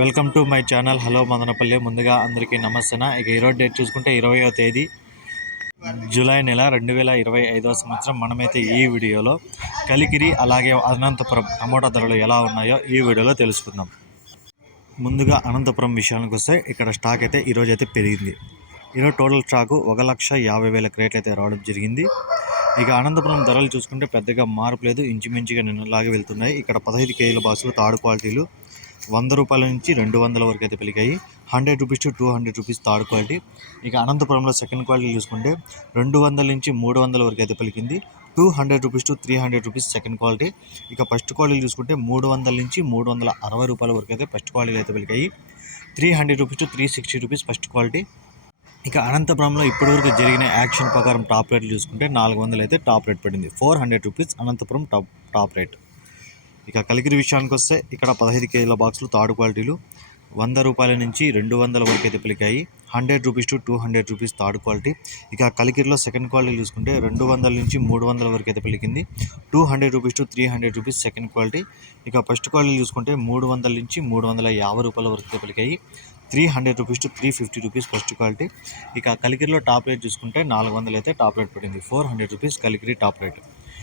Welcome to my channel. Hello Madanapalle. ముందుగా అందరికీ నమస్తే ఇక ఈరోజు డేట్ చూసుకుంటే ఇరవయో తేదీ జూలై నెల రెండు వేల ఇరవై ఐదవ సంవత్సరం. మనమైతే ఈ వీడియోలో కలికిరి అలాగే అనంతపురం టమోటా ధరలు ఎలా ఉన్నాయో ఈ వీడియోలో తెలుసుకుందాం. ముందుగా అనంతపురం విషయానికి వస్తే ఇక్కడ స్టాక్ అయితే ఈరోజు అయితే పెరిగింది. ఈరోజు టోటల్ స్టాకు ఒక లక్ష యాభై వేల క్రేట్లు అయితే రావడం జరిగింది. ఇక అనంతపురం ధరలు చూసుకుంటే పెద్దగా మార్పు లేదు. ఇంచుమించుగా నిన్నలాగే వెళ్తున్నాయి. ఇక్కడ పదహైదు కేజీల బాసులు తాడు క్వాలిటీలు వంద రూపాయల నుంచి రెండు వందల వరకు అయితే పెరిగాయి. Hundred rupees to two hundred rupees third quality. ఇక అనంతపురంలో సెకండ్ క్వాలిటీ చూసుకుంటే రెండు వందల నుంచి మూడు వందల వరకు అయితే పలికింది two hundred rupees to three hundred rupees second quality. ఇక ఫస్ట్ క్వాలిటీ చూసుకుంటే మూడు వందల నుంచి మూడు వందల అరవై రూపాయల వరకు అయితే ఫస్ట్ క్వాలిటీ అయితే పలికాయి three hundred rupees to three sixty rupees first quality. ఇక అనంతపురంలో ఇప్పటివరకు జరిగిన యాక్షన్ ప్రకారం టాప్ రేట్లు చూసుకుంటే నాలుగు వందలు అయితే టాప్ రేట్ పడింది. Four hundred rupees Anantapuram top top rate. ఇక కలిగిరి విషయానికి వస్తే ఇక్కడ పదహైదు కేజీల బాక్సులు థర్డ్ క్వాలిటీలు. వంద రూపాయల నుంచి రెండు వందల వరకు అయితే పలికాయి. Hundred rupees to two hundred rupees third quality. ఇక కలికిరిలో సెకండ్ క్వాలిటీ చూసుకుంటే రెండు వందల నుంచి మూడు వందల వరకు అయితే పలికింది. Two hundred rupees to three hundred rupees second quality. ఇక ఫస్ట్ క్వాలిటీ చూసుకుంటే మూడు వందల నుంచి మూడు వందల యాభై రూపాయల వరకు అయితే పలికాయి. Three hundred rupees to three fifty rupees first quality. ఇక కలికిరిలో టాప్ రేట్ చూసుకుంటే నాలుగు వందలు అయితే టాప్ రేట్ పడింది four hundred rupees Kalikiri top rate.